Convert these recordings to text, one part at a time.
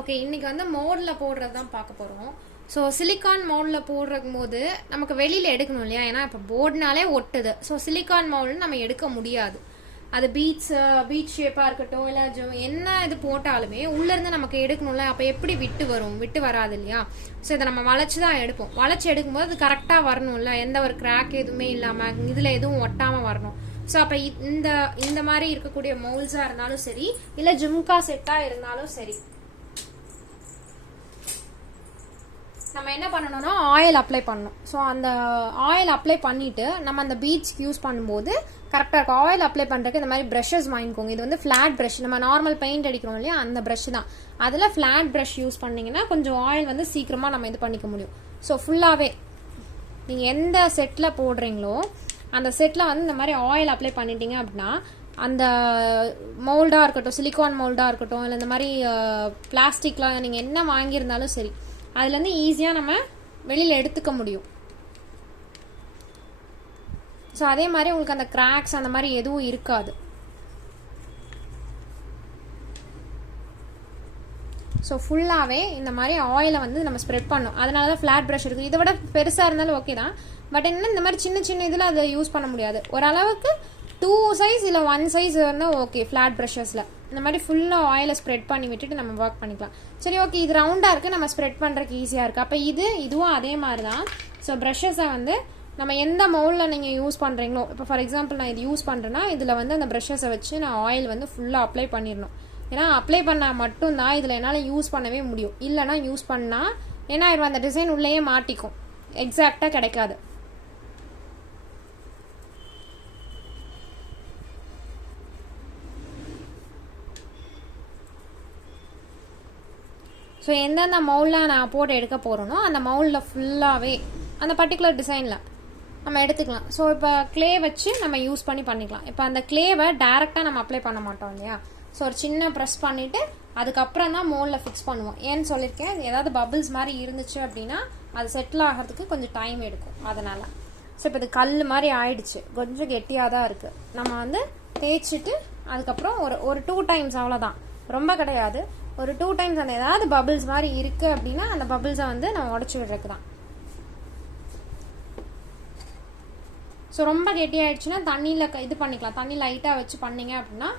Okay, இன்னைக்கு வந்து மோல்டில் போடுறது தான் பார்க்க போகிறோம். ஸோ சிலிக்கான் மோல்டில் போடுறக்கும் போது நமக்கு வெளியில் எடுக்கணும் இல்லையா, ஏன்னா இப்போ போர்டுனாலே ஒட்டுது. ஸோ சிலிக்கான் மோல்டு நம்ம எடுக்க முடியாது. அது பீச் ஷேப்பாக இருக்கட்டும், இல்லை என்ன இது போட்டாலுமே உள்ளேருந்து நமக்கு எடுக்கணும்ல. அப்போ எப்படி விட்டு வராது இல்லையா. ஸோ இதை நம்ம வளைச்சி தான் எடுப்போம். வளைச்சி எடுக்கும்போது அது கரெக்டாக வரணும்ல, எந்த ஒரு கிராக் எதுவுமே இல்லாமல் இதில் எதுவும் ஒட்டாமல் வரணும். ஸோ அப்போ இந்த மாதிரி இருக்கக்கூடிய மோல்ஸாக இருந்தாலும் சரி, இல்லை ஜும்கா செட்டாக இருந்தாலும் சரி, நம்ம என்ன பண்ணணும்னா ஆயில் அப்ளை பண்ணணும். ஸோ அந்த ஆயில் அப்ளை பண்ணிவிட்டு நம்ம அந்த பீட்ஸ்க்கு யூஸ் பண்ணும்போது கரெக்டாக இருக்கும். ஆயில் அப்ளை பண்ணுறதுக்கு இந்த மாதிரி ப்ரஷஸ் வாங்கிக்கோங்க. இது வந்து ஃப்ளாட் ப்ரஷ், நம்ம நார்மல் பெயிண்ட் அடிக்கிறோம் இல்லையா, அந்த ப்ரஷ் தான். அதில் ஃப்ளாட் ப்ரஷ் யூஸ் பண்ணிங்கன்னா கொஞ்சம் ஆயில் வந்து சீக்கிரமாக நம்ம இது பண்ணிக்க முடியும். ஸோ ஃபுல்லாகவே நீங்கள் எந்த செட்டில் போடுறீங்களோ அந்த செட்டில் வந்து இந்த மாதிரி ஆயில் அப்ளை பண்ணிட்டீங்க அப்படின்னா அந்த மோல்டாக இருக்கட்டும், சிலிக்கான் மோல்டாக இருக்கட்டும், இல்லை இந்த மாதிரி பிளாஸ்டிக்லாம் நீங்கள் என்ன வாங்கியிருந்தாலும் சரி, அதுலேருந்து ஈஸியாக நம்ம வெளியில் எடுத்துக்க முடியும். ஸோ அதே மாதிரி உங்களுக்கு அந்த கிராக்ஸ் அந்த மாதிரி எதுவும் இருக்காது. ஸோ ஃபுல்லாகவே இந்த மாதிரி ஆயிலை வந்து நம்ம ஸ்ப்ரெட் பண்ணணும். அதனால தான் ஃப்ளாட் ப்ரஷ் இருக்குது. இதை விட பெருசாக இருந்தாலும் ஓகே தான். பட் என்ன இந்த மாதிரி சின்ன சின்ன இதில் அதை யூஸ் பண்ண முடியாது. ஓரளவுக்கு 2 சைஸ் இல்லை 1 சைஸ் இருந்தால் ஓகே. ஃப்ளாட் ப்ரஷஸில் இந்த மாதிரி ஃபுல்லாக ஆயிலை ஸ்ப்ரெட் பண்ணி விட்டுட்டு நம்ம ஒர்க் பண்ணிக்கலாம். சரி, ஓகே, இது ரவுண்டாக இருக்குது, நம்ம ஸ்ப்ரெட் பண்ணுறதுக்கு ஈஸியாக இருக்குது. அப்போ இதுவும் அதே மாதிரி தான். ஸோ ப்ரஷஸை வந்து நம்ம எந்த மோல்டில் நீங்கள் யூஸ் பண்ணுறீங்களோ, இப்போ ஃபார் எக்ஸாம்பிள் நான் இது யூஸ் பண்ணுறேன்னா இதில் வந்து அந்த ப்ரஷஸை வச்சு நான் ஆயில் வந்து ஃபுல்லாக அப்ளை பண்ணிடணும். ஏன்னா அப்ளை பண்ணால் மட்டும்தான் இதில் என்னால் யூஸ் பண்ணவே முடியும். இல்லைனா யூஸ் பண்ணால் ஏன்னா அந்த டிசைன் உள்ளேயே மாட்டிக்கும், எக்ஸாக்டாக கிடைக்காது. ஸோ எந்தெந்த மவுலில் நான் போட்டு எடுக்க போகிறேனோ அந்த மவுலில் ஃபுல்லாகவே அந்த பர்டிகுலர் டிசைனில் நம்ம எடுத்துக்கலாம். ஸோ இப்போ க்ளே வச்சு நம்ம யூஸ் பண்ணிக்கலாம். இப்போ அந்த க்ளேவை டேரெக்டாக நம்ம அப்ளை பண்ண மாட்டோம் இல்லையா. ஸோ ஒரு சின்ன ப்ரெஸ் பண்ணிவிட்டு அதுக்கப்புறம் தான் மோல்டில் ஃபிக்ஸ் பண்ணுவோம். ஏன்னு சொல்லியிருக்கேன், ஏதாவது பபிள்ஸ் மாதிரி இருந்துச்சு அப்படின்னா அது செட்டில் ஆகிறதுக்கு கொஞ்சம் டைம் எடுக்கும், அதனால். ஸோ இப்போ இது கல் மாதிரி ஆயிடுச்சு, கொஞ்சம் கெட்டியாக தான் இருக்குது. நம்ம வந்து தேய்ச்சிட்டு அதுக்கப்புறம் ஒரு 2 டைம்ஸ் அவ்வளோதான், ரொம்ப கிடையாது. ஒரு 2 டைம்ஸ் அந்த ஏதாவது பபிள்ஸ் மாதிரி இருக்குது அப்படின்னா அந்த பபிள்ஸை வந்து நம்ம உடச்சி விடுறதுக்கு தான். ஸோ ரொம்ப கெட்டியாயிடுச்சுன்னா தண்ணியில் இது பண்ணிக்கலாம். தண்ணி லைட்டாக வச்சு பண்ணிங்க அப்படின்னா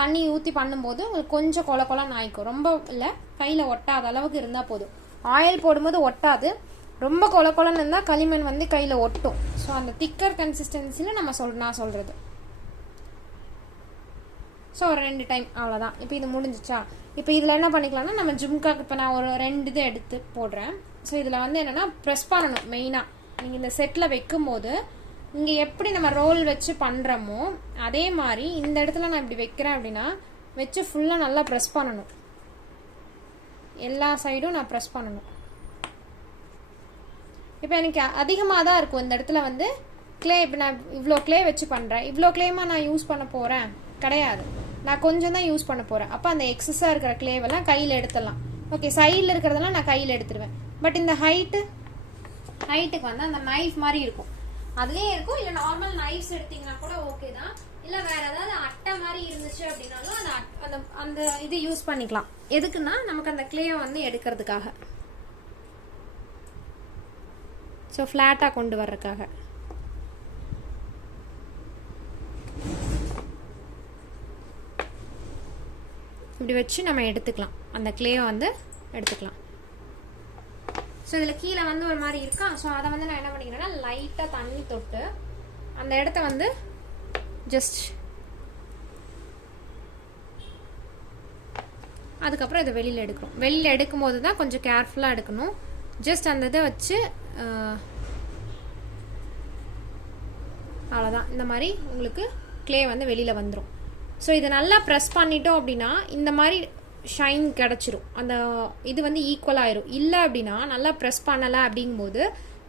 தண்ணி ஊற்றி பண்ணும்போது உங்களுக்கு கொஞ்சம் கொலன்னு ஆயிக்கும். ரொம்ப இல்லை, கையில் ஒட்டாத அளவுக்கு இருந்தால் போதும். ஆயில் போடும்போது ஒட்டாது, ரொம்ப கொலன்னு இருந்தால் களிமண் வந்து கையில் ஒட்டும். ஸோ அந்த திக்கர் கன்சிஸ்டன்சியில் நான் சொல்கிறது. ஸோ ஒரு 2 டைம் அவ்வளோதான். இப்போ இது முடிஞ்சிச்சா. இப்போ இதில் என்ன பண்ணிக்கலாம்னா நம்ம ஜும்காக்கு இப்போ நான் ஒரு 2 இது எடுத்து போடுறேன். ஸோ இதில் வந்து என்னென்னா ப்ரெஸ் பண்ணணும். மெயினாக நீங்கள் இந்த செட்டில் வைக்கும்போது இங்கே எப்படி நம்ம ரோல் வச்சு பண்ணுறோமோ அதே மாதிரி இந்த இடத்துல நான் இப்படி வைக்கிறேன் அப்படின்னா வச்சு ஃபுல்லாக நல்லா ப்ரெஸ் பண்ணணும். எல்லா சைடும் நான் ப்ரெஸ் பண்ணணும். இப்போ எனக்கு அதிகமாக தான் இருக்கும் இந்த இடத்துல வந்து க்ளே. இப்போ நான் இவ்வளோ க்ளே வச்சு பண்ணுறேன். இவ்வளோ க்ளேமா நான் யூஸ் பண்ண போகிறேன் கிடையாது, நான் கொஞ்சம் தான் யூஸ் பண்ண போகிறேன். அப்போ அந்த எக்ஸஸாக இருக்கிற க்ளேவெல்லாம் கையில் எடுத்துடலாம். ஓகே, சைடில் இருக்கிறதெல்லாம் நான் கையில் எடுத்துருவேன். பட் இந்த ஹைட்டுக்கு வந்து அந்த நைஃப் மாதிரி இருக்கும், அதுலேயே இருக்கும். இல்லை நார்மல் நைஃப்ஸ் எடுத்தீங்கன்னா கூட ஓகே தான். இல்லை வேறு ஏதாவது அட்டை மாதிரி இருந்துச்சு அப்படின்னாலும் அந்த இது யூஸ் பண்ணிக்கலாம். எதுக்குன்னா நமக்கு அந்த க்ளேவை வந்து எடுக்கிறதுக்காக, ஸோ ஃப்ளாட்டாக கொண்டு வர்றதுக்காக. இப்படி வச்சு நம்ம எடுத்துக்கலாம், அந்த க்ளேவை வந்து எடுத்துக்கலாம். ஸோ இதில் கீழே வந்து ஒரு மாதிரி இருக்கா. ஸோ அதை வந்து நான் என்ன பண்ணிக்கிறேன்னா லைட்டாக தண்ணி தொட்டு அந்த இடத்த வந்து ஜஸ்ட் அதுக்கப்புறம் இதை வெளியில் எடுக்கணும். வெளியில் எடுக்கும்போது தான் கொஞ்சம் கேர்ஃபுல்லாக எடுக்கணும். ஜஸ்ட் அந்த இதை வச்சு அவ்வளோதான். இந்த மாதிரி உங்களுக்கு க்ளே வந்து வெளியில் வந்துடும். ஸோ இதை நல்லா ப்ரெஸ் பண்ணிட்டோம் அப்படின்னா இந்த மாதிரி ஷைன் கிடச்சிரும். அந்த இது வந்து ஈக்குவல் ஆயிரும். இல்லை அப்படின்னா நல்லா ப்ரெஸ் பண்ணலை அப்படிங்கும்போது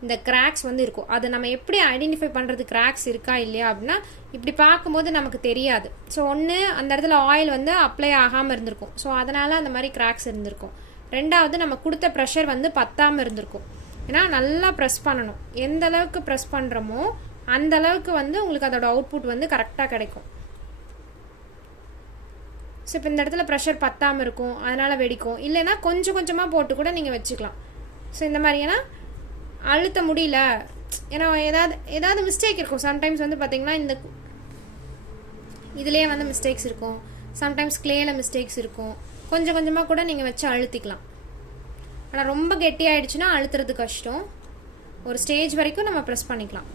இந்த கிராக்ஸ் வந்து இருக்கும். அதை நம்ம எப்படி ஐடென்டிஃபை பண்ணுறது கிராக்ஸ் இருக்கா இல்லையா அப்படின்னா இப்படி பார்க்கும்போது நமக்கு தெரியாது. ஸோ ஒன்று அந்த இடத்துல ஆயில் வந்து அப்ளை ஆகாமல் இருந்திருக்கும், ஸோ அதனால் அந்த மாதிரி கிராக்ஸ் இருந்திருக்கும். ரெண்டாவது நம்ம கொடுத்த ப்ரெஷர் வந்து பத்தாமல் இருந்திருக்கும். ஏன்னா நல்லா ப்ரெஸ் பண்ணணும். எந்த அளவுக்கு ப்ரெஸ் பண்ணுறோமோ அந்த அளவுக்கு வந்து உங்களுக்கு அதோட அவுட்புட் வந்து கரெக்டாக கிடைக்கும். ஸோ இப்போ இந்த இடத்துல ப்ரெஷர் பத்தாமல் இருக்கும், அதனால் வெடிக்கும். இல்லைன்னா கொஞ்சம் கொஞ்சமாக போட்டு கூட நீங்கள் வச்சுக்கலாம். ஸோ இந்த மாதிரி ஏன்னா அழுத்த முடியல, ஏன்னா ஏதாவது மிஸ்டேக் இருக்கும். சம்டைம்ஸ் வந்து பார்த்திங்கன்னா இந்த இதுலேயே வந்து மிஸ்டேக்ஸ் இருக்கும், சம்டைம்ஸ் கிளேயில் மிஸ்டேக்ஸ் இருக்கும். கொஞ்சம் கொஞ்சமாக கூட நீங்கள் வச்சு அழுத்திக்கலாம். ஆனால் ரொம்ப கெட்டியாகிடுச்சுன்னா அழுத்துறது கஷ்டம். ஒரு ஸ்டேஜ் வரைக்கும் நம்ம ப்ரெஸ் பண்ணிக்கலாம்.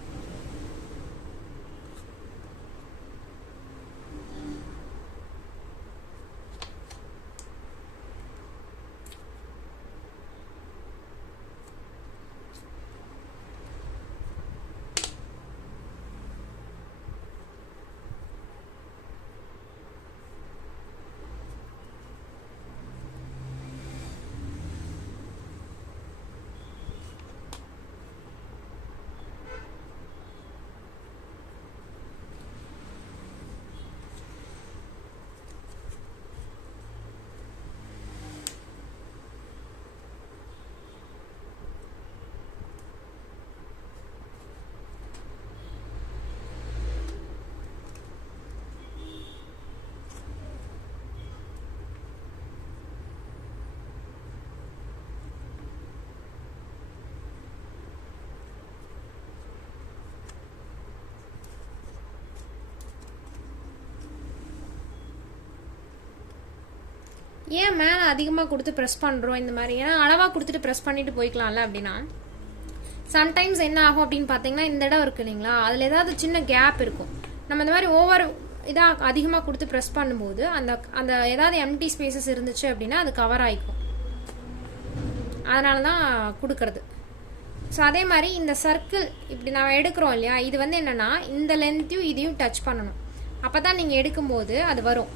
ஏன் மேலே அதிகமாக கொடுத்து ப்ரெஸ் பண்ணுறோம் இந்த மாதிரி? ஏன்னா அளவாக கொடுத்துட்டு ப்ரெஸ் பண்ணிட்டு போய்க்கலாம்ல. அப்படின்னா சம்டைம்ஸ் என்ன ஆகும் அப்படின்னு பார்த்தீங்கன்னா, இந்த இடம் இருக்குது இல்லைங்களா, அதில் ஏதாவது சின்ன கேப் இருக்கும். நம்ம இந்த மாதிரி ஓவர் இதாக அதிகமாக கொடுத்து ப்ரெஸ் பண்ணும்போது அந்த ஏதாவது எம்டி ஸ்பேசஸ் இருந்துச்சு அப்படின்னா அது கவர் ஆகிக்கும். அதனால தான் கொடுக்கறது. ஸோ அதே மாதிரி இந்த சர்க்கிள் இப்படி நான் எடுக்கிறோம் இல்லையா, இது வந்து என்னென்னா இந்த லென்த்தையும் இதையும் டச் பண்ணணும். அப்போ தான் நீங்கள் எடுக்கும்போது அது வரும்.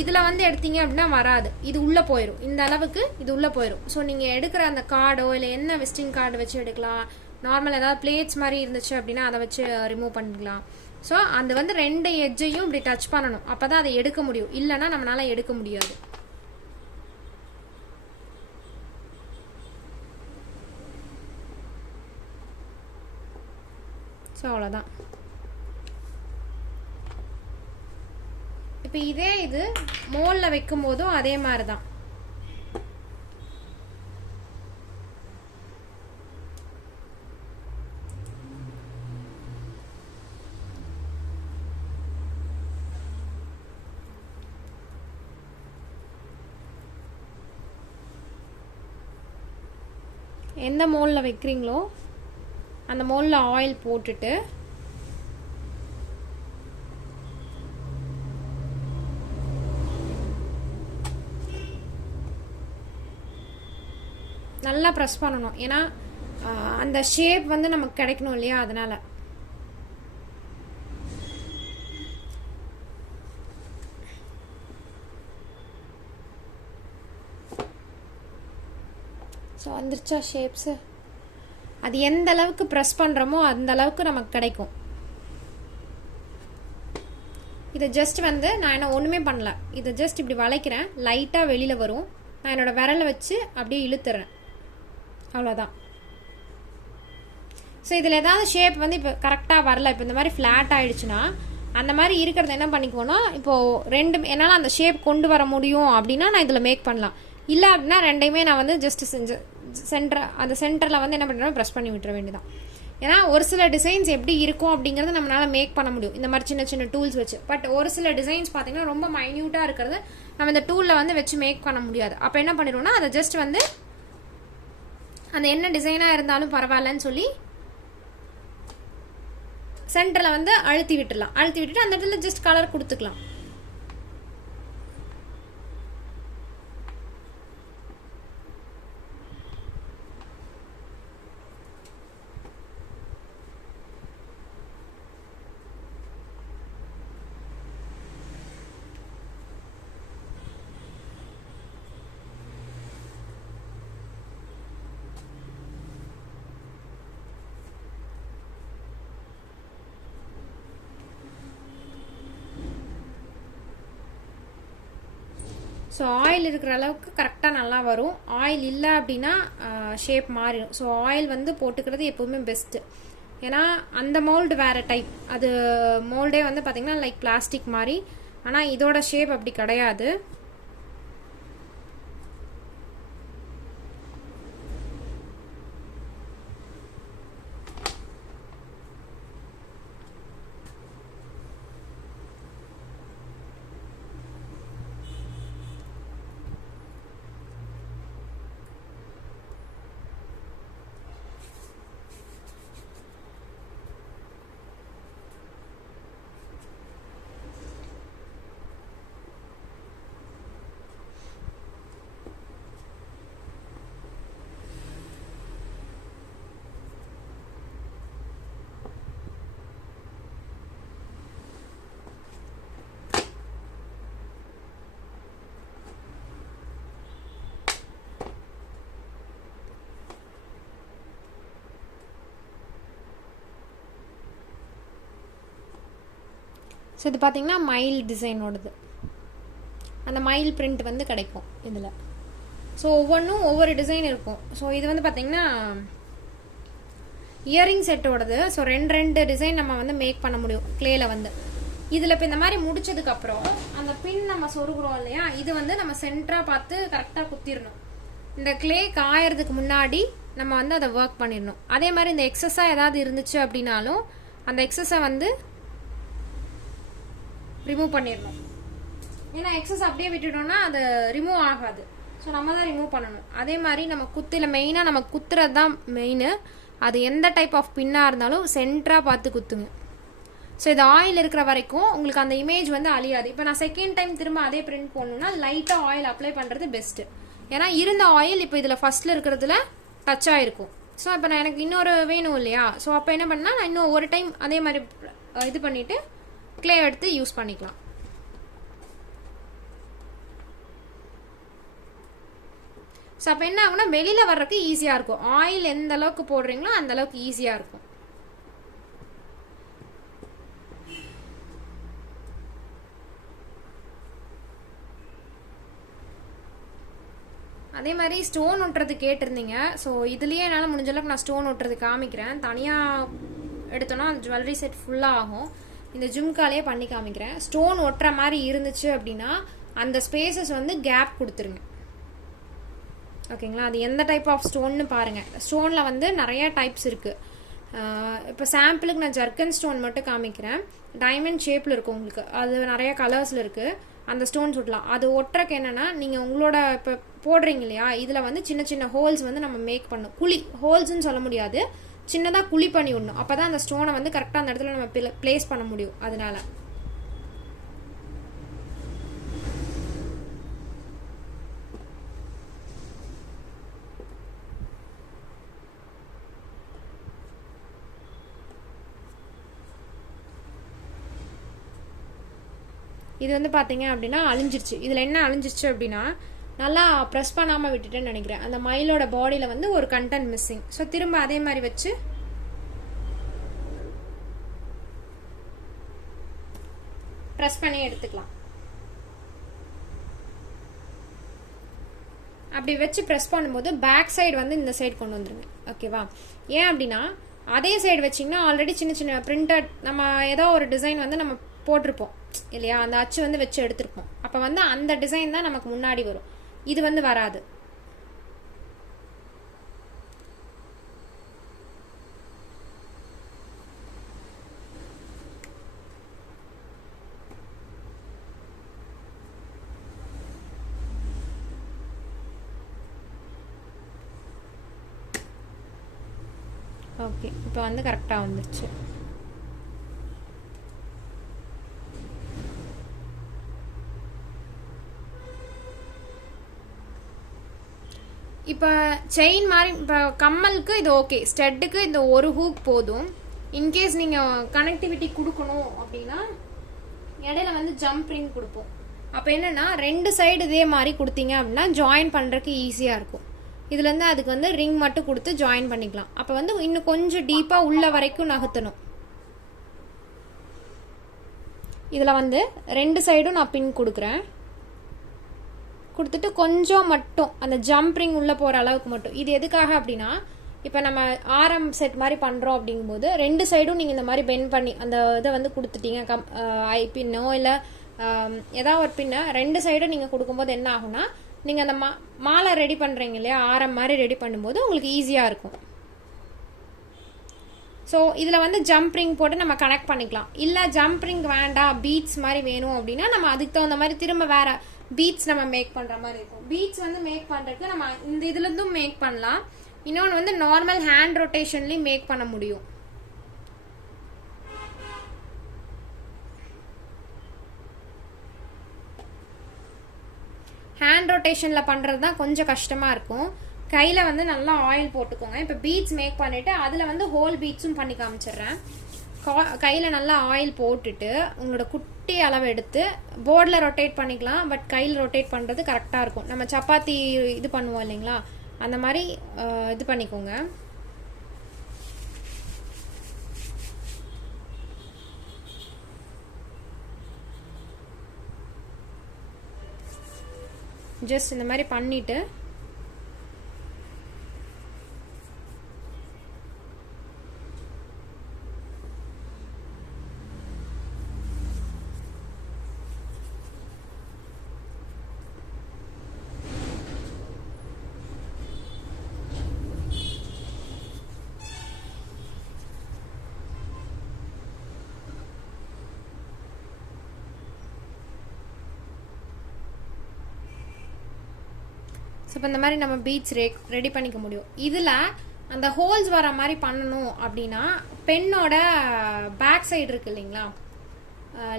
இதில் வந்து எடுத்தீங்க அப்படின்னா வராது, இது உள்ளே போயிடும். இந்த அளவுக்கு இது உள்ளே போயிடும். ஸோ நீங்கள் எடுக்கிற அந்த கார்டோ இல்லை என்ன விசிட்டிங் கார்டு வச்சு எடுக்கலாம், நார்மல் ஏதாவது பிளேட்ஸ் மாதிரி இருந்துச்சு அப்படின்னா அதை வச்சு ரிமூவ் பண்ணிக்கலாம். ஸோ அந்த வந்து 2 எட்ஜையும் இப்படி டச் பண்ணணும், அப்போ தான் அதை எடுக்க முடியும். இல்லைன்னா நம்மளால் எடுக்க முடியாது. ஸோ அவ்வளோதான். இப்போ இதே இது மோல்டில் வைக்கும் போதும் அதே மாதிரி தான். எந்த மோல்டில் வைக்கிறீங்களோ அந்த மோல்டில் ஆயில் போட்டுட்டு நல்லா ப்ரெஸ் பண்ணணும். ஏன்னா அந்த ஷேப் வந்து நமக்கு கிடைக்கணும் இல்லையா, அதனால. ஸோ வந்துருச்சா ஷேப்ஸு? அது எந்த அளவுக்கு ப்ரெஸ் பண்ணுறோமோ அந்த அளவுக்கு நமக்கு கிடைக்கும். இதை ஜஸ்ட் வந்து நான் என்ன ஒன்றுமே பண்ணல, இதை ஜஸ்ட் இப்படி வளைக்கிறேன், லைட்டாக வெளியில் வரும். நான் என்னோட விரலை வச்சு அப்படியே இழுத்துறேன், அவ்வளோதான். ஸோ இதில் ஏதாவது ஷேப் வந்து இப்போ கரெக்டாக வரல, இப்போ இந்த மாதிரி ஃப்ளாட் ஆகிடுச்சுன்னா அந்த மாதிரி இருக்கிறத என்ன பண்ணிக்கோன்னா, இப்போது என்னால் அந்த ஷேப் கொண்டு வர முடியும் அப்படின்னா நான் இதில் மேக் பண்ணலாம். இல்லை அப்படின்னா ரெண்டையுமே நான் வந்து ஜஸ்ட் அந்த சென்டரில் வந்து என்ன பண்ணுறேன், ப்ரெஸ் பண்ணி விட்டுற வேண்டியதான். ஏன்னா ஒரு சில டிசைன்ஸ் எப்படி இருக்கும் அப்படிங்கிறது நம்மளால் மேக் பண்ண முடியும் இந்த மாதிரி சின்ன சின்ன டூல்ஸ் வச்சு. பட் ஒரு சில டிசைன்ஸ் பார்த்தீங்கன்னா ரொம்ப மைன்யூட்டாக இருக்கிறது நம்ம இந்த டூலில் வந்து வச்சு மேக் பண்ண முடியாது. அப்போ என்ன பண்ணிடுவோம்னா அதை ஜஸ்ட் வந்து அந்த என்ன டிசைனாக இருந்தாலும் பரவாயில்லன்னு சொல்லி சென்டரில் வந்து அழுத்தி விட்டுடலாம். அழுத்தி விட்டுட்டு அந்த இடத்துல ஜஸ்ட் கலர் கொடுத்துக்கலாம். ஸோ ஆயில் இருக்கிற அளவுக்கு கரெக்டாக நல்லா வரும். ஆயில் இல்லை அப்படின்னா ஷேப் மாறிடும். ஸோ ஆயில் வந்து போட்டுக்கிறது எப்போவுமே பெஸ்ட்டு. ஏன்னா அந்த மோல்டு வேறு டைப், அது மோல்டே வந்து பார்த்திங்கன்னா லைக் பிளாஸ்டிக் மாதிரி ஆனால் இதோட ஷேப் அப்படி கிடையாது. ஸோ இது பார்த்தீங்கன்னா மயில் டிசைனோடது, அந்த மயில் பிரிண்ட் வந்து கிடைக்கும் இதில். ஸோ ஒவ்வொன்றும் ஒவ்வொரு டிசைன் இருக்கும். ஸோ இது வந்து பார்த்தீங்கன்னா இயரிங் செட்டோடது. ஸோ ரெண்டு டிசைன் நம்ம வந்து மேக் பண்ண முடியும் கிளேல வந்து. இதில் இப்போ இந்த மாதிரி முடிச்சதுக்கப்புறம் அந்த பின் நம்ம சொருகிறோம் இல்லையா, இது வந்து நம்ம சென்டராக பார்த்து கரெக்டாக குத்திடணும். இந்த கிளே காயறதுக்கு முன்னாடி நம்ம வந்து அதை ஒர்க் பண்ணிடணும். அதே மாதிரி இந்த எக்ஸஸாக ஏதாவது இருந்துச்சு அப்படின்னாலும் அந்த எக்ஸஸை வந்து ரிமூவ் பண்ணிடணும். ஏன்னா எக்ஸஸ் அப்படியே விட்டுட்டோம்னா அது ரிமூவ் ஆகாது. ஸோ நம்ம தான் ரிமூவ் பண்ணணும். அதே மாதிரி நம்ம குத்தில் மெயினாக நம்ம குத்துறது தான் மெயின். அது எந்த டைப் ஆஃப் பின்னாக இருந்தாலும் சென்டராக பார்த்து குத்துங்க. ஸோ இது ஆயில் இருக்கிற வரைக்கும் உங்களுக்கு அந்த இமேஜ் வந்து அழியாது. இப்போ நான் செகண்ட் டைம் திரும்ப அதே பிரிண்ட் போடணும்னா லைட்டாக ஆயில் அப்ளை பண்ணுறது பெஸ்ட்டு. ஏன்னா இருந்த ஆயில் இப்போ இதில் ஃபர்ஸ்ட்டில் இருக்கிறதுல டச் ஆகிருக்கும். ஸோ இப்போ நான் எனக்கு இன்னொரு வேணும் இல்லையா, ஸோ அப்போ என்ன பண்ணால் நான் இன்னும் ஒரு டைம் அதே மாதிரி இது பண்ணிவிட்டு கிளே எடுத்து யூஸ் பண்ணிக்கலாம். ஸோ அப்போ என்ன ஆகும்னா வெளியில் வர்றதுக்கு ஈஸியாக இருக்கும். ஆயில் எந்த அளவுக்கு போடுறீங்களோ அந்த அளவுக்கு ஈஸியாக இருக்கும். அதே மாதிரி ஸ்டோன் ஒட்டுறது கேட்டிருந்தீங்க. ஸோ இதுலேயே என்னால் முடிஞ்ச அளவுக்கு நான் ஸ்டோன் ஒட்டுறது காமிக்கிறேன். தனியாக எடுத்தோன்னா ஜுவல்லரி செட் ஃபுல்லாக ஆகும். இந்த ஜும்காலே பண்ணி காமிக்கிறேன். ஸ்டோன் ஒட்டுற மாதிரி இருந்துச்சு அப்படின்னா அந்த ஸ்பேசஸ் வந்து கேப் கொடுத்துருங்க. ஓகேங்களா, அது எந்த டைப் ஆஃப் ஸ்டோன்னு பாருங்கள். ஸ்டோனில் வந்து நிறைய டைப்ஸ் இருக்குது. இப்போ சாம்பிளுக்கு நான் ஜர்க்கன் ஸ்டோன் மட்டும் காமிக்கிறேன். டைமண்ட் ஷேப்பில் இருக்கும் உங்களுக்கு, அது நிறைய கலர்ஸில் இருக்குது. அந்த ஸ்டோன்ஸ் ஒட்டலாம். அது ஒட்டுறக்கு என்னென்னா நீங்கள் உங்களோட இப்போ போடுறீங்க இல்லையா, இதில் வந்து சின்ன சின்ன ஹோல்ஸ் வந்து நம்ம மேக் பண்ணணும். குழி ஹோல்ஸ்ன்னு சொல்ல முடியாது, சின்னதாக குழி பண்ணி விடணும். அப்போ தான் அந்த ஸ்டோனை வந்து கரெக்டாக அந்த இடத்துல நம்ம பிளேஸ் பண்ண முடியும். அதனால இது வந்து பார்த்தீங்க அப்படின்னா அழிஞ்சிருச்சு. இதில் என்ன அழிஞ்சிருச்சு அப்படின்னா நல்லா ப்ரெஸ் பண்ணாமல் விட்டுட்டேன்னு நினைக்கிறேன். அந்த மயிலோட பாடியில் வந்து ஒரு கண்டென்ட் மிஸ்ஸிங். ஸோ திரும்ப அதே மாதிரி வச்சு ப்ரெஸ் பண்ணி எடுத்துக்கலாம். அப்படி வச்சு ப்ரெஸ் பண்ணும்போது பேக் சைடு வந்து இந்த சைடு கொண்டு வந்துருங்க. ஓகேவா, ஏன் அப்படின்னா அதே சைடு வச்சிங்கன்னா ஆல்ரெடி சின்ன சின்ன பிரிண்டட் நம்ம ஏதோ ஒரு டிசைன் வந்து நம்ம போட்டிருப்போம் இல்லையா, அந்த அச்சு வந்து வச்சு எடுத்திருப்போம். அப்போ வந்து அந்த டிசைன் தான் நமக்கு முன்னாடி வரும், இது வந்து வராது. ஓகே, இப்போ வந்து கரெக்டாக வந்துருச்சு. இப்போ செயின் மாதிரி இப்போ கம்மலுக்கு இது ஓகே, ஸ்டெட்டுக்கு இந்த ஒரு ஹூக் போதும். இன்கேஸ் நீங்கள் கனெக்டிவிட்டி கொடுக்கணும் அப்படின்னா இடையில வந்து ஜம்ப் ரிங் கொடுப்போம். அப்போ என்னென்னா ரெண்டு சைடு இதே மாதிரி கொடுத்தீங்க அப்படின்னா ஜாயின் பண்ணுறதுக்கு ஈஸியாக இருக்கும். இதுலேருந்து அதுக்கு வந்து ரிங் மட்டும் கொடுத்து ஜாயின் பண்ணிக்கலாம். அப்போ வந்து இன்னும் கொஞ்சம் டீப்பாக உள்ள வரைக்கும் நகர்த்தணும். இதில் வந்து ரெண்டு சைடும் நான் பின் கொடுக்குறேன். கொடுத்துட்டு கொஞ்சம் மட்டும் அந்த ஜம்ப்ரிங் உள்ளே போகிற அளவுக்கு மட்டும். இது எதுக்காக அப்படின்னா இப்போ நம்ம ஆரம் செட் மாதிரி பண்ணுறோம் அப்படிங்கும்போது ரெண்டு சைடும் நீங்கள் இந்த மாதிரி பெண்ட் பண்ணி அந்த இதை வந்து கொடுத்துட்டீங்க, ஐ பின்னோ இல்லை ஏதாவது ஒரு பின்னை 2 சைடும் நீங்கள் கொடுக்கும்போது என்ன ஆகும்னா நீங்கள் அந்த மாலை ரெடி பண்ணுறீங்க இல்லையா, ஆரம் மாதிரி ரெடி பண்ணும்போது உங்களுக்கு ஈஸியாக இருக்கும். ஸோ இதில் வந்து ஜம்ப்ரிங் போட்டு நம்ம கனெக்ட் பண்ணிக்கலாம். இல்லை ஜம்ப்ரிங் வேண்டாம், பீட்ஸ் மாதிரி வேணும் அப்படின்னா நம்ம அதுக்கு தகுந்த மாதிரி திரும்ப வேற பீட்ஸ் நம்ம மேக் பண்ணுற மாதிரி இருக்கும். பீட்ஸ் வந்து மேக் பண்ணுறதுக்கு நம்ம இந்த இதுலேருந்தும் மேக் பண்ணலாம். இன்னொன்று வந்து நார்மல் ஹேண்ட் ரொட்டேஷன்லேயும் மேக் பண்ண முடியும். ஹேண்ட் ரொட்டேஷனில் பண்ணுறது தான் கொஞ்சம் கஷ்டமாக இருக்கும். கையில் வந்து நல்லா ஆயில் போட்டுக்கோங்க. இப்போ பீட்ஸ் மேக் பண்ணிவிட்டு அதில் வந்து ஹோல் பீட்ஸும் பண்ணி காமிச்சிடுறேன். கையில் நல்லா ஆயில் போட்டுட்டு உங்களோட குட்டி அளவு எடுத்து போர்டில் ரொட்டேட் பண்ணிக்கலாம். பட் கையில் ரொட்டேட் பண்ணுறது கரெக்டாக இருக்கும். நம்ம சப்பாத்தி இது பண்ணுவோம் இல்லைங்களா, அந்த மாதிரி இது பண்ணிக்கோங்க. ஜஸ்ட் இந்த மாதிரி பண்ணிவிட்டு ஸோ இப்போ இந்த மாதிரி நம்ம பீட்ஸ் ரெடி பண்ணிக்க முடியும். இதில் அந்த ஹோல்ஸ் வர மாதிரி பண்ணணும் அப்படின்னா பென்னோட பேக் சைடு இருக்கு இல்லைங்களா,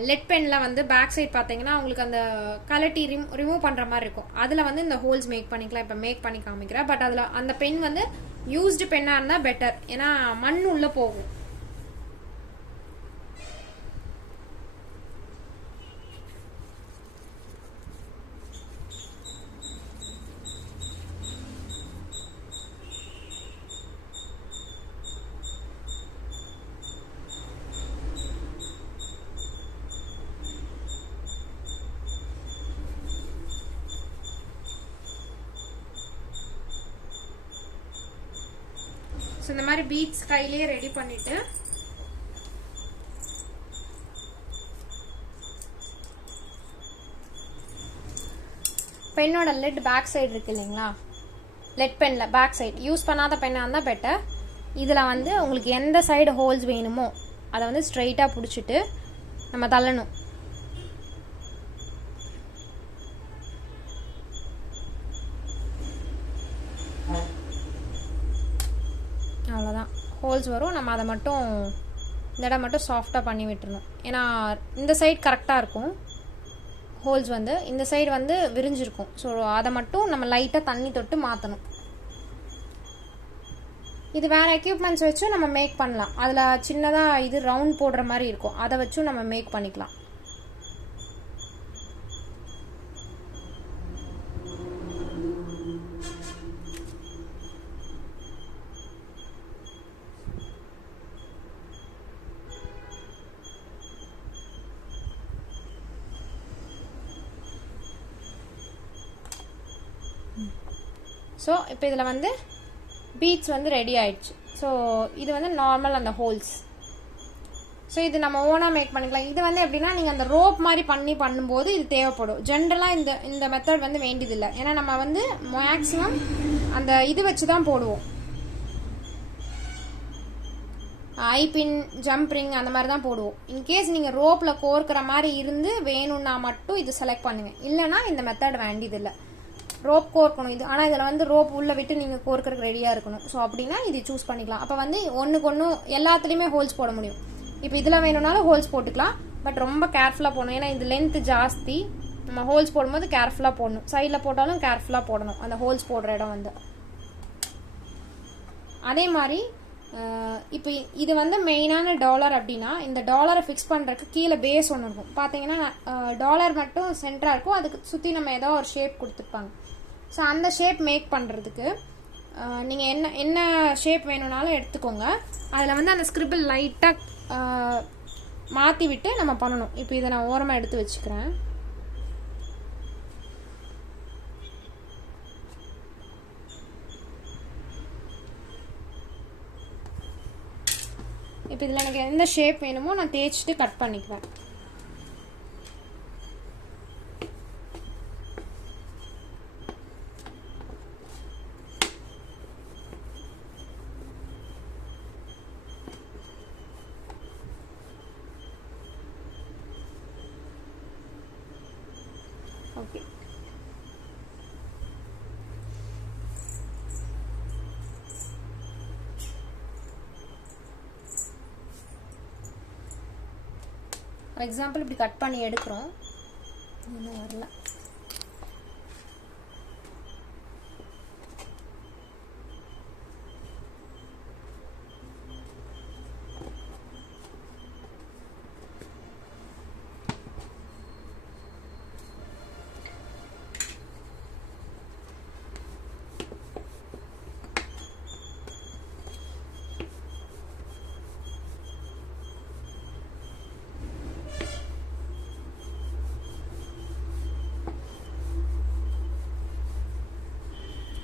லெட் பென்னில் வந்து பேக் சைடு பார்த்தீங்கன்னா உங்களுக்கு அந்த கலட்டி ரிமூவ் பண்ணுற மாதிரி இருக்கும். அதில் வந்து இந்த ஹோல்ஸ் மேக் பண்ணிக்கலாம். இப்போ மேக் பண்ணி காமிக்கிறேன். பட் அதில் அந்த பென் வந்து யூஸ்டு பென்னாக இருந்தால் பெட்டர், ஏன்னா மண் உள்ளே போகும். இந்த மாதிரி பீட்ஸ் கையிலேயே ரெடி பண்ணிட்டு பென்னோட லெட் பேக் சைடு இருக்கு இல்லைங்களா, லெட் பென்ல பேக் சைடு யூஸ் பண்ணாத பென்னா இருந்தால் பெட்டர். இதில் வந்து உங்களுக்கு எந்த சைடு ஹோல்ஸ் வேணுமோ அதை வந்து ஸ்ட்ரைட்டாக பிடிச்சிட்டு நம்ம தள்ளணும். அவ்வளோதான், ஹோல்ஸ் வரும். நம்ம அதை மட்டும் இந்த இடம் மட்டும் சாஃப்டாக பண்ணி விட்டுருணும். ஏன்னா இந்த சைடு கரெக்டாக இருக்கும், ஹோல்ஸ் வந்து இந்த சைடு வந்து விரிஞ்சிருக்கும். ஸோ அதை மட்டும் நம்ம லைட்டாக தண்ணி தொட்டு மாற்றணும். இது வேறு எக்யூப்மெண்ட்ஸ் வச்சும் நம்ம மேக் பண்ணலாம். அதில் சின்னதாக இது ரவுண்ட் போடுற மாதிரி இருக்கும், அதை வச்சும் நம்ம மேக் பண்ணிக்கலாம். ஸோ இப்போ இதில் வந்து பீட்ஸ் வந்து ரெடி ஆயிடுச்சு. ஸோ இது வந்து நார்மல் அந்த ஹோல்ஸ். ஸோ இது நம்ம ஓனாக மேக் பண்ணிக்கலாம். இது வந்து எப்படின்னா நீங்கள் அந்த ரோப் மாதிரி பண்ணும்போது இது தேவைப்படும். ஜென்ரலாக இந்த மெத்தட் வந்து வேண்டியதில்லை, ஏன்னா நம்ம வந்து மேக்ஸிமம் அந்த இது வச்சு தான் போடுவோம். ஐபின், ஜம்ப்ரிங் அந்த மாதிரி தான் போடுவோம். இன்கேஸ் நீங்கள் ரோப்பில் கோர்க்கிற மாதிரி இருந்து வேணும்னா மட்டும் இது செலக்ட் பண்ணுங்கள், இல்லைனா இந்த மெத்தட் வேண்டியதில்லை. ரோப் கோர்க்கணும் இது, ஆனால் இதில் வந்து ரோப் உள்ளே விட்டு நீங்கள் கோர்க்கறதுக்கு ரெடியாக இருக்கணும். ஸோ அப்படின்னா இது சூஸ் பண்ணிக்கலாம். அப்போ வந்து ஒன்றுக்கு ஒன்று எல்லாத்துலேயுமே ஹோல்ஸ் போட முடியும். இப்போ இதில் வேணும்னாலும் ஹோல்ஸ் போட்டுக்கலாம், பட் ரொம்ப கேர்ஃபுல்லாக போடணும். ஏன்னா இது லென்த்து ஜாஸ்தி, நம்ம ஹோல்ஸ் போடும்போது கேர்ஃபுல்லாக போடணும். சைடில் போட்டாலும் கேர்ஃபுல்லாக போடணும் அந்த ஹோல்ஸ் போடுற இடம் வந்து. அதே மாதிரி இப்போ இது வந்து மெயினான டாலர் அப்படின்னா இந்த டாலரை ஃபிக்ஸ் பண்ணுறதுக்கு கீழே பேஸ் ஒன்று இருக்கும். பார்த்தீங்கன்னா டாலர் மட்டும் சென்டராக இருக்கும், அதுக்கு சுற்றி நம்ம ஏதோ ஒரு ஷேப் கொடுத்துருப்பாங்க. ஸோ அந்த ஷேப் மேக் பண்ணுறதுக்கு நீங்கள் என்ன ஷேப் வேணும்னாலும் எடுத்துக்கோங்க. அதில் வந்து அந்த ஸ்கிரிபிள் லைட்டாக மாற்றி விட்டு நம்ம பண்ணணும். இப்போ இதை நான் ஓரமாக எடுத்து வச்சுக்கிறேன். இப்போ இதில் எனக்கு எந்த ஷேப் வேணுமோ நான் தேய்ச்சிட்டு கட் பண்ணிக்குவேன். ஓகே, ஃபார் எக்ஸாம்பிள் இப்படி கட் பண்ணி எடுக்கிறோம். இன்னும் வரல.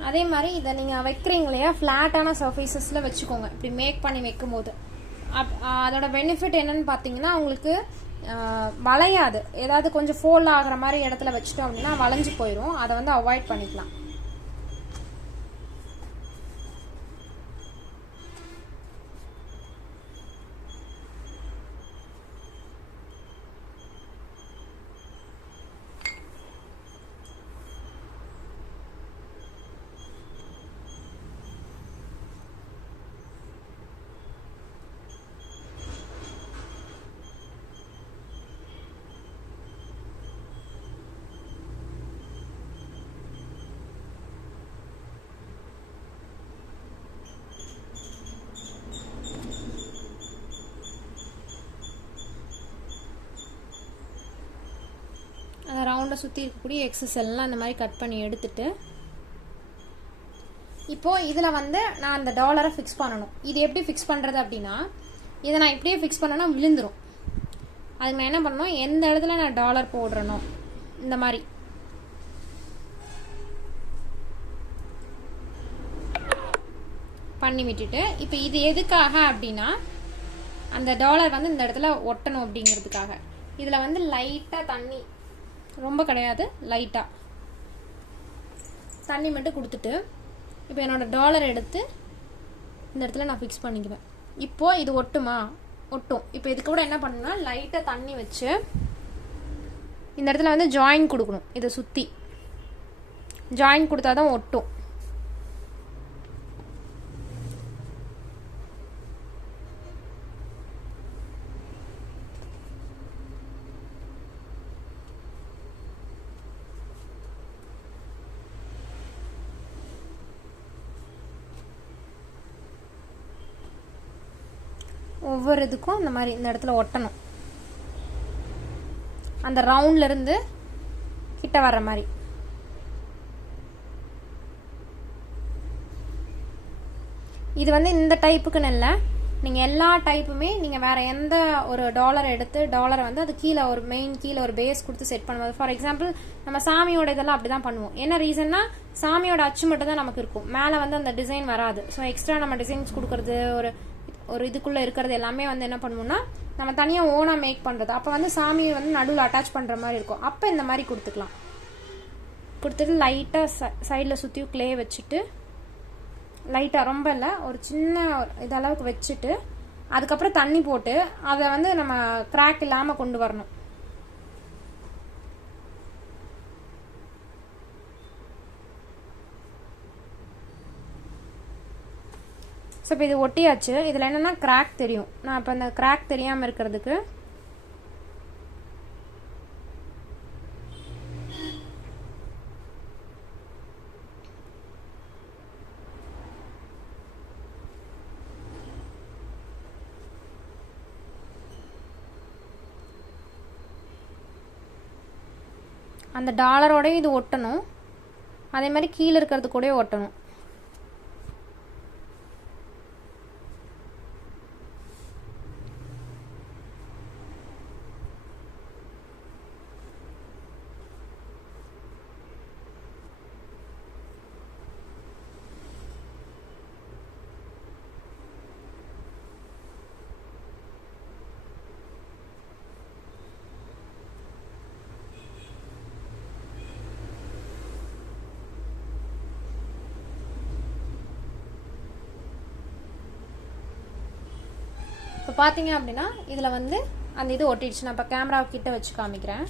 அதே மாதிரி இதை நீங்கள் வைக்கிறீங்க இல்லையா, ஃப்ளாட்டான சர்ஃபேஸஸில் வச்சுக்கோங்க. இப்படி மேக் பண்ணி வைக்கும்போது அதோட பெனிஃபிட் என்னன்னு பார்த்தீங்கன்னா, உங்களுக்கு வளையாது. ஏதாவது கொஞ்சம் ஃபோல்ட் ஆகிற மாதிரி இடத்துல வச்சுட்டோம் அப்படின்னா வளைஞ்சு போயிடும். அதை வந்து அவாய்ட் பண்ணிக்கலாம். அந்த ரவுண்டை சுற்றி இருக்கக்கூடிய எக்ஸஸ் எல்லாம் இந்த மாதிரி கட் பண்ணி எடுத்துட்டு, இப்போது இதில் வந்து நான் அந்த டாலரை ஃபிக்ஸ் பண்ணணும். இது எப்படி ஃபிக்ஸ் பண்ணுறது அப்படின்னா, இதை நான் இப்படியே ஃபிக்ஸ் பண்ணேன்னா விழுந்துடும். அதுக்கு நான் என்ன பண்ணணும், எந்த இடத்துல நான் டாலர் போடுறனோ இந்த மாதிரி பண்ணி விட்டுட்டு, இப்போ இது எதுக்காக அப்படின்னா, அந்த டாலர் வந்து இந்த இடத்துல ஒட்டணும் அப்படிங்கிறதுக்காக. இதில் வந்து லைட்டாக தண்ணி, ரொம்ப கிடையாது, லைட்டாக தண்ணி மட்டும் கொடுத்துட்டு, இப்போ என்னோடய டாலர் எடுத்து இந்த இடத்துல நான் ஃபிக்ஸ் பண்ணிக்குவேன். இப்போது இது ஒட்டுமா? ஒட்டும். இப்போ இதுக்கு கூட என்ன பண்ணணும்னா, லைட்டாக தண்ணி வச்சு இந்த இடத்துல வந்து ஜாயின் கொடுக்கணும். இதை சுற்றி ஜாயின் கொடுத்தா தான் ஒட்டும். ஒவ்வொரு இதுக்கும் இந்த மாதிரி இந்த இடத்துல ஒட்டணும். அந்த ரவுண்ட்ல இருந்து கிட்ட வர்ற மாதிரி. இது வந்து இந்த டைப்புக்குன்னு இல்லை, நீங்கள் எல்லா டைப்புமே நீங்கள் வேறு எந்த ஒரு டாலர் எடுத்து டாலரை வந்து அது கீழே ஒரு மெயின் கீழே ஒரு பேஸ் கொடுத்து செட் பண்ணுவது. ஃபார் எக்ஸாம்பிள் நம்ம சாமியோட இதெல்லாம் அப்படி தான் பண்ணுவோம். என்ன ரீசன்னா, சாமியோட அச்சு மட்டும் தான் நமக்கு இருக்கும், மேலே வந்து அந்த டிசைன் வராது. ஸோ எக்ஸ்ட்ரா நம்ம டிசைன்ஸ் கொடுக்கறது, ஒரு இதுக்குள்ளே இருக்கிறது எல்லாமே வந்து என்ன பண்ணுவோம்னா, நம்ம தனியாக ஓனாக மேக் பண்ணுறது. அப்போ வந்து சாமியை வந்து நடுவில் அட்டாச் பண்ணுற மாதிரி இருக்கும். அப்போ இந்த மாதிரி கொடுத்துக்கலாம். கொடுத்துட்டு லைட்டாக சைடில் சுற்றியும் க்ளே வச்சுட்டு, லைட்டாக ரொம்ப இல்லை, ஒரு சின்ன இதளவுக்கு வச்சுட்டு, அதுக்கப்புறம் தண்ணி போட்டு அதை வந்து நம்ம கிராக் இல்லாமல் கொண்டு வரணும். ஸோ இப்போ இது ஒட்டியாச்சு. இதில் என்னென்னா கிராக் தெரியும். நான் இப்போ அந்த கிராக் தெரியாமல் இருக்கிறதுக்கு அந்த டாலரோடய இது ஒட்டணும். அதே மாதிரி கீழே இருக்கிறது கூட ஒட்டணும். இப்போ பார்த்தீங்க அப்படின்னா இதில் வந்து அந்த இது ஒட்டிடுச்சு. நான் இப்போ கேமரா கிட்ட வச்சு காமிக்கிறேன்.